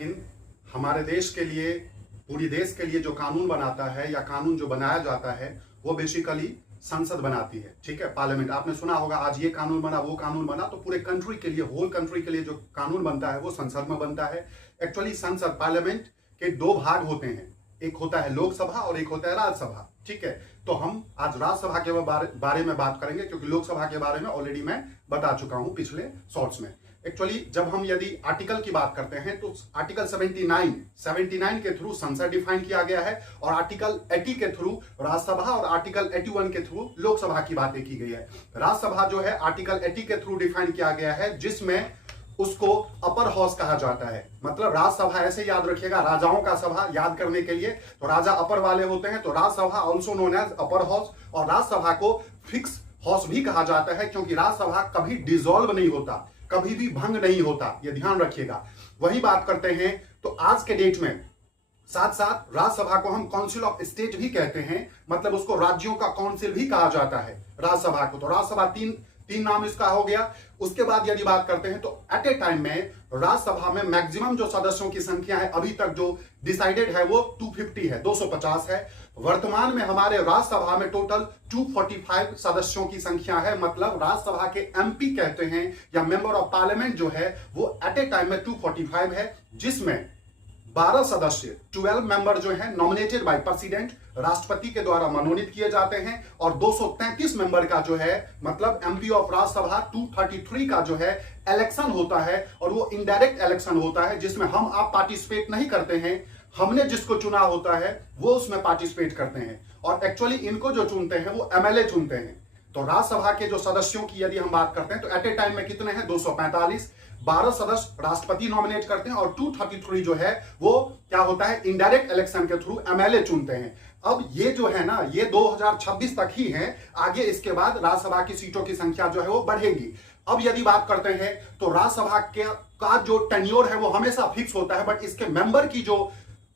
लेकिन हमारे देश के लिए, पूरी देश के लिए जो कानून बनाता है या कानून जो बनाया जाता है वो बेसिकली संसद बनाती है। ठीक है, पार्लियामेंट। आपने सुना होगा आज ये कानून बना, वो कानून बना, तो पूरे कंट्री के लिए, होल कंट्री के लिए जो कानून बनता है वो संसद में बनता है। एक्चुअली संसद, पार्लियामेंट के दो भाग होते हैं, एक होता है लोकसभा और एक होता है राज्यसभा। ठीक है, तो हम आज राज्यसभा के बारे में बात करेंगे, क्योंकि लोकसभा के बारे में ऑलरेडी मैं बता चुका हूं पिछले शॉर्ट्स में। एक्चुअली जब हम यदि आर्टिकल की बात करते हैं तो आर्टिकल 79 के थ्रू संसद डिफाइन किया गया है, और आर्टिकल 80 के थ्रू राज्यसभा, और आर्टिकल 81 के थ्रू लोकसभा की बातें की गई है। राज्यसभा जो है आर्टिकल 80 के थ्रू डिफाइन किया गया है, जिसमें उसको अपर हाउस कहा जाता है। मतलब राज्यसभा, ऐसे याद रखिएगा, राजाओं का सभा याद करने के लिए, तो राजा अपर वाले होते हैं, तो Rajya Sabha also known as upper house. और राज्यसभा को फिक्स हाउस भी कहा जाता है, क्योंकि राज्यसभा कभी डिसॉल्व नहीं होता, कभी भी भंग नहीं होता, यह ध्यान रखिएगा। वही बात करते हैं तो आज के डेट में साथ साथ राज्यसभा को हम काउंसिल ऑफ स्टेट भी कहते हैं, मतलब उसको राज्यों का काउंसिल भी कहा जाता है राज्यसभा को। तो राज्यसभा तीन नाम इसका हो गया। उसके बाद यदि बात करते हैं तो एट ए टाइम में राज्यसभा में मैक्सिमम जो सदस्यों की संख्या है अभी तक जो डिसाइडेड है वो 250 है, 250 है। वर्तमान में हमारे राज्यसभा में टोटल 245 सदस्यों की संख्या है। मतलब राज्यसभा के एमपी कहते हैं या मेंबर ऑफ पार्लियामेंट जो है वो एट ए टाइम में 245 है, जिसमें 12 सदस्य, 12 मेंबर जो है नॉमिनेटेड बाय प्रेसिडेंट, राष्ट्रपति के द्वारा मनोनीत किए जाते हैं, और 233 मेंबर का जो है मतलब एमपी ऑफ राज्यसभा 233 का जो है इलेक्शन होता है, और वो इनडायरेक्ट इलेक्शन होता है, जिसमें हम आप पार्टिसिपेट नहीं करते हैं, हमने जिसको चुना होता है वो उसमें पार्टिसिपेट करते हैं। और एक्चुअली इनको जो चुनते हैं वो एमएलए चुनते हैं। तो राज्यसभा के जो सदस्यों की यदि हम बात करते हैं तो एट ए टाइम में कितने हैं, 245। 12 सदस्य राष्ट्रपति नॉमिनेट करते हैं, और 233 जो है वो क्या होता है, इनडायरेक्ट इलेक्शन के थ्रू एमएलए चुनते हैं। अब ये जो है ना, ये 2026 तक ही है, आगे इसके बाद राज्यसभा की सीटों की संख्या जो है वो बढ़ेगी। अब यदि बात करते हैं तो राज्यसभा का जो टेन्योर है वो हमेशा फिक्स होता है, बट इसके मेंबर की जो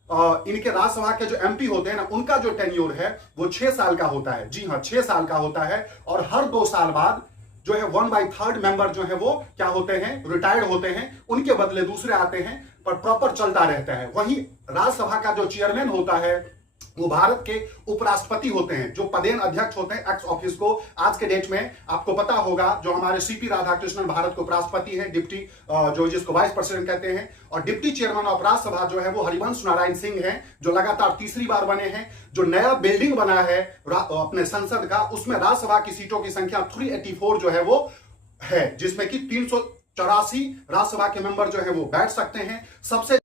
इनके राज्यसभा के जो एमपी होते हैं ना, उनका जो टेन्योर है वो 6 साल का होता है। जी हाँ, 6 साल का होता है, और हर 2 साल बाद जो है 1/3 मेंबर जो है वो क्या होते हैं, रिटायर्ड होते हैं, उनके बदले दूसरे आते हैं, पर प्रॉपर चलता रहता है। वहीं राज्यसभा का जो चेयरमैन होता है वो भारत के उपराष्ट्रपति होते हैं, जो पदेन अध्यक्ष होते हैं एक्स ऑफिस को। आज के डेट में आपको पता होगा जो हमारे सीपी राधाकृष्णन भारत के उपराष्ट्रपति हैं, डिप्टी जो जिसको वाइस प्रेसिडेंट कहते हैं, और डिप्टी चेयरमैन ऑफ राज्यसभा जो है वो हरिवंश नारायण सिंह हैं, जो लगातार तीसरी बार बने हैं। जो नया बिल्डिंग बना है अपने संसद का, उसमें राज्यसभा की सीटों की संख्या 384 जो है वो है, जिसमें कि 384 राज्यसभा के मेंबर जो है वो बैठ सकते हैं। सबसे